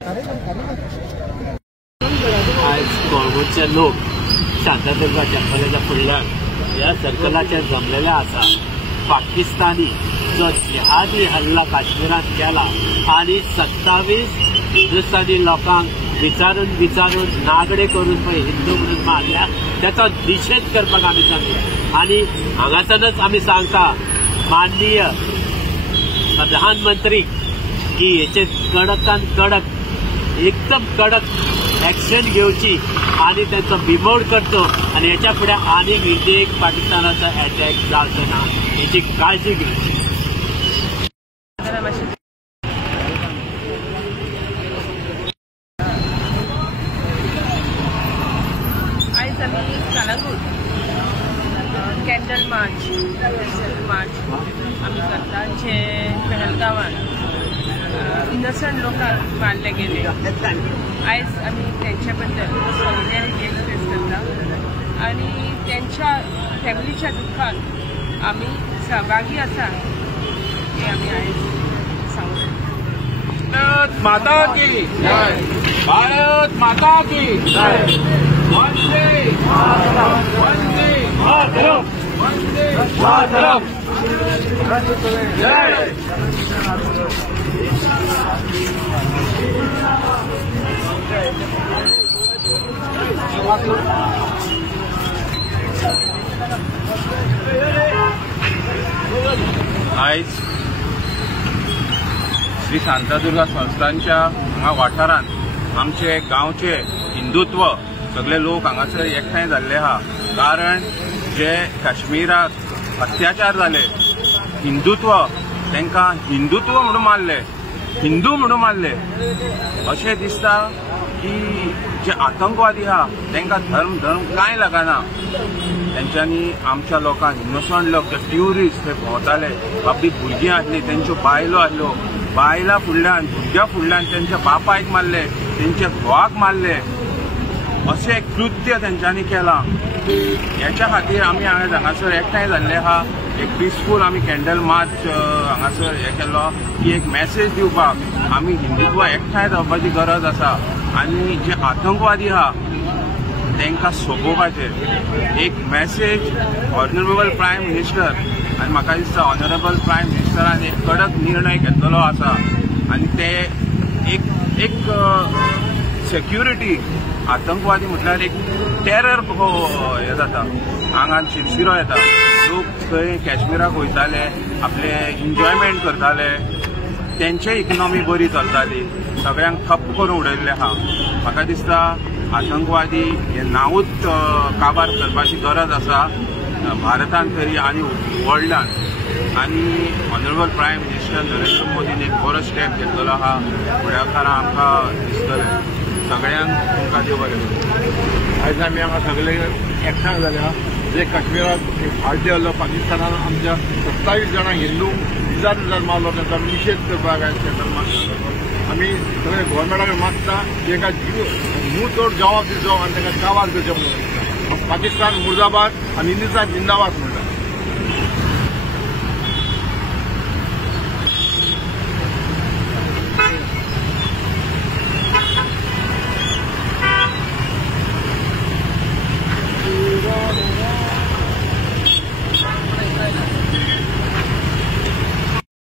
आज गोंयचे लोक शांतादुर्गा टेंपलाच्या फुडल्यान ह्या सर्कलाचेर जमलेले आसा। पाकिस्तानी जो जिहादी हल्ला काश्मीरात केला आणि 27 हिंदुस्थानी लोकांक विचारून नागडे करून पळय हिंदू म्हणून मारल्या, त्याचा निषेध करपाक आमी सांगला। आणि हांगासरच आमी सांगता माननीय प्रधानमंत्री की हेचे कडकान कडक एकदम कडक ऍक्शन घेवची आणि त्यांचा बिमोड करतो आणि याच्या पुढे आणि एक पाकिस्तानाचा अटॅक जावचो ना याची काळजी घेवची। आज आम्ही कालागूट कॅन्डल मार्च आम्ही करता जे पहलगावान इनोसंट लोकांक मारले गेले। आज आम्ही त्यांच्या बद्दल सॉलिडॅरिटी एक्सप्रेस करता आणि त्यांच्या फॅमिलीच्या दुःखात आम्ही सहभागी असा हे आम्ही आज सांगतो। भारत माता की जय, भारत माता की जय, वंदे वंदे मातरम, वंदे मातरम, जय। आज श्री शांतादुर्गा संस्थांच्या हांगा वाठारांत आमचे गांवचे हिंदुत्व सगळे लोक हांगासर एकठांय जाल्ले आहा। कारण जे काश्मीरात अत्याचार जाले, हिंदुत्व तांकां हिंदुत्व म्हणून मारले, हिंदू म्हणून मारले, अशें दिसता की जे आतंकवादी आहा तांकां धर्म कांय लागना। तेंच्यांनी आमच्या लोकांक इनोसंट लोक जे ट्युरिस्ट थंय भोंवताले, बाबडी भुरगीं आसलीं, तेंच्यो बायलो आसल्यो, बायलां फुडल्यान भुरग्यां फुडल्यान तेंच्या बापायक मारले, तेंच्या घोवाक मारले, अशें कृत्य तेंच्यांनी केलां। हेच्या खातीर आमी हांगासर एकठांय जाल्ले आहा। एक पिसफूल आमी कॅन्डल मार्च हांगासर हे केल्लो की एक मेसेज दिवपाक आमी हिंदुत्व एकठांय जावपाची गरज आसा आनी जे आतंकवादी आहा तांकां सोंपोवपाचें एक मेसेज ऑनरेबल प्रायम मिनिस्टर आनी म्हाका दिसता ऑनरेबल प्रायम मिनिस्टरान एक कडक निर्णय घेतलेलो आसा आनी ते एक सेक्युरिटी आतंकवादी म्हटल्यार एक टेरर हे जाता, आंगान शिरशिरो येता। लोक थंय काश्मीराक वयताले, आपले एन्जॉयमेंट करताले, तेंची इकॉनॉमी बरी चलताली, सगळ्यांक ठप्प करून उडयल्ले आहा। म्हाका दिसता आतंकवादी हे नांवूच काबार करपाची गरज आसा भारतांत तरी आनी वर्ल्डान। आनी ऑनरेबल प्रायम मिनिस्टर नरेंद्र मोदीन एक बरो स्टेप घेतलेलो आहा, फुडाकारां आमकां दिसतलें। सगळ्यांक तुमकां देव बरें करूं। आयज आमी हांगा सगळे एकठांय जाले आहा। जे काश्मीरात भारतीय हल्लो पाकिस्तानान आमच्या 27 जाणांक हिंदू विजार मारलो तांचो निशेध करपाक आयज कॅन्डल मार्च आमी सगळे गोव्हर्मेंटाक मागता की तांकां तोड जबाब दिवचो आनी तांकां काबार करचें म्हणून। पाकिस्तान मुर्दाबाद आनी हिंदुस्तान जिंदाबाद म्हणून।